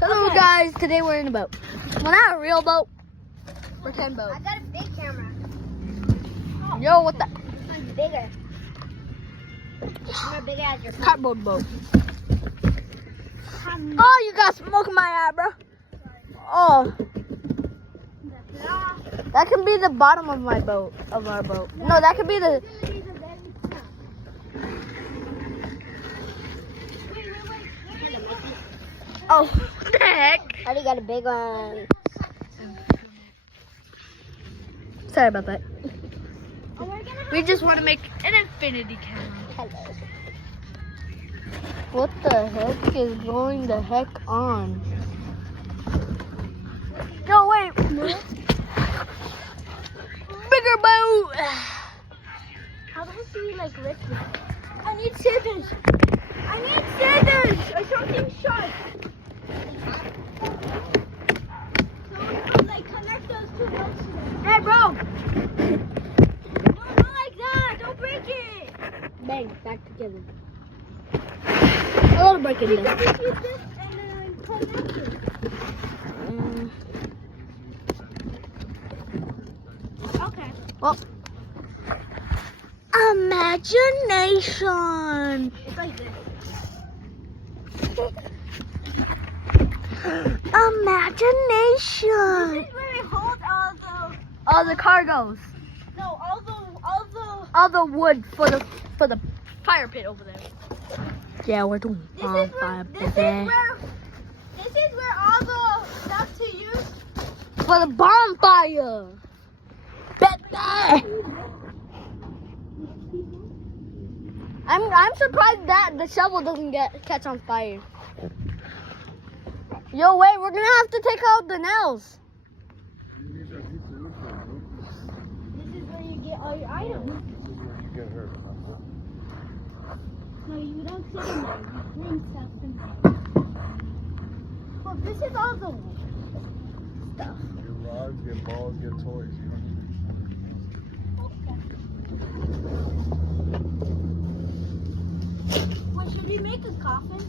Hello guys, today we're in a boat. Well, not a real boat. Pretend boat. I got a big camera. Yo, what the? Mine's bigger. It's more bigger as your phone. Cardboard boat. Oh, you got smoke in my eye, bro. Oh. That can be the bottom of my boat, of our boat. No, that could be the... Oh, what the heck? I already got a big one. Sorry about that. We just want to make an infinity camera. Hello. What the heck is going the heck on? No, wait. Bigger boat. How does he like lift it? I need scissors. I need scissors or something sharp. So we can like connect those two boats together. Hey, bro. No, not like that. Don't break it. Bang, back together. A little break in We there. can just use this and then connect it. Okay. Well, imagination. It's like this. Imagination. This is where we hold All the cargoes. All the wood for the fire pit over there. Yeah, we're doing bonfire, this is where all the stuff to use. for the bonfire. I'm surprised that the shovel doesn't catch on fire. Yo, wait, we're gonna have to take out the nails. This is where you get all your items. No, you don't sit in there. You bring stuff in there. Well, this is all the stuff. Get rods, get balls, get toys. You know Well, should we make a coffin?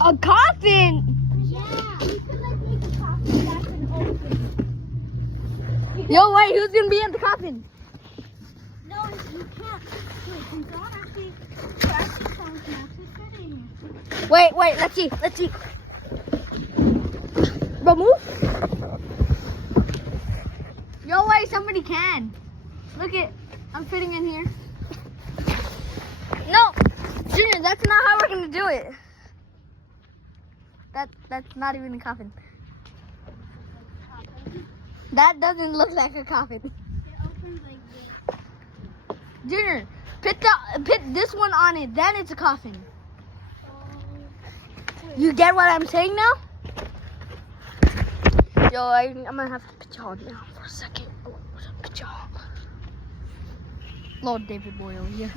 A coffin? Yeah, we could like make a coffin that can open. Yo, wait, who's gonna be in the coffin? No, you can't. Wait, you don't actually. There are actually songs not to fit in here. Wait, let's see. Bro, move. Yo, wait, somebody can. Look it, I'm fitting in here. No, Junior, that's not how we're gonna do it. That's not even a coffin. That doesn't look like a coffin. It opens like this. Junior, put this one on it, then it's a coffin. You get what I'm saying now? Yo, I'm gonna have to put you on now for a second. Put you on. Lord David Boyle here.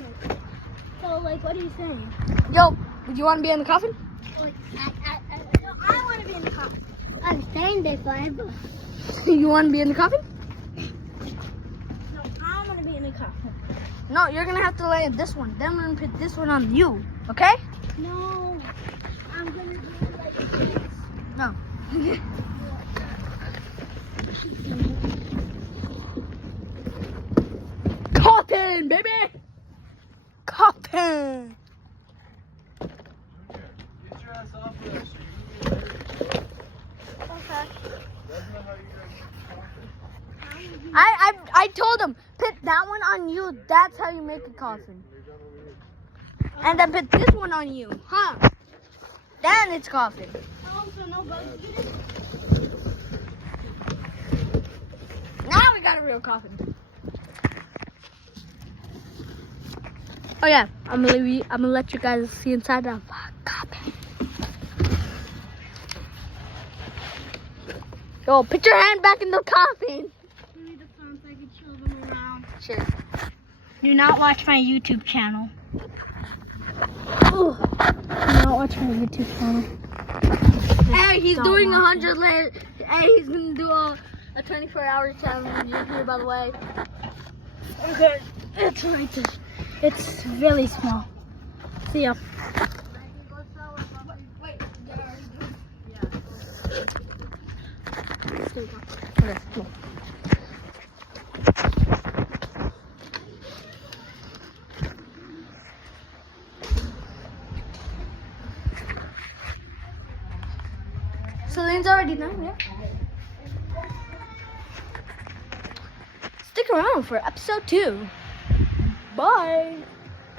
So, like, what are you saying? Yo, do you want to be in the coffin? Like, I want to be in the coffin. I'm saying this, but You want to be in the coffin? no, I want to be in the coffin. No, you're gonna have to lay this one. Then we're gonna put this one on you. Okay? No, I'm gonna do it like this. No. Coffin, baby. Coffin. Get your ass off of that shit. Okay. That's not how you guys make coffee. I told him, put that one on you. That's how you make a coffin. And then put this one on you, huh? Then it's coffin. Oh, so no bugs get it? Now we got a real coffin. Oh yeah, I'm gonna let you guys see inside of a coffin. Yo, put your hand back in the coffin. Give me the phone so I can show them around. Sure. Do not watch my YouTube channel. Ooh. Do not watch my YouTube channel. Hey, he's Don't doing watch 100 layers. Hey, he's gonna do a 24-hour challenge. You're here, by the way. Okay, it's right there. It's really small. See ya. Okay, cool. Celine's already done, yeah. Stick around for episode 2. Bye.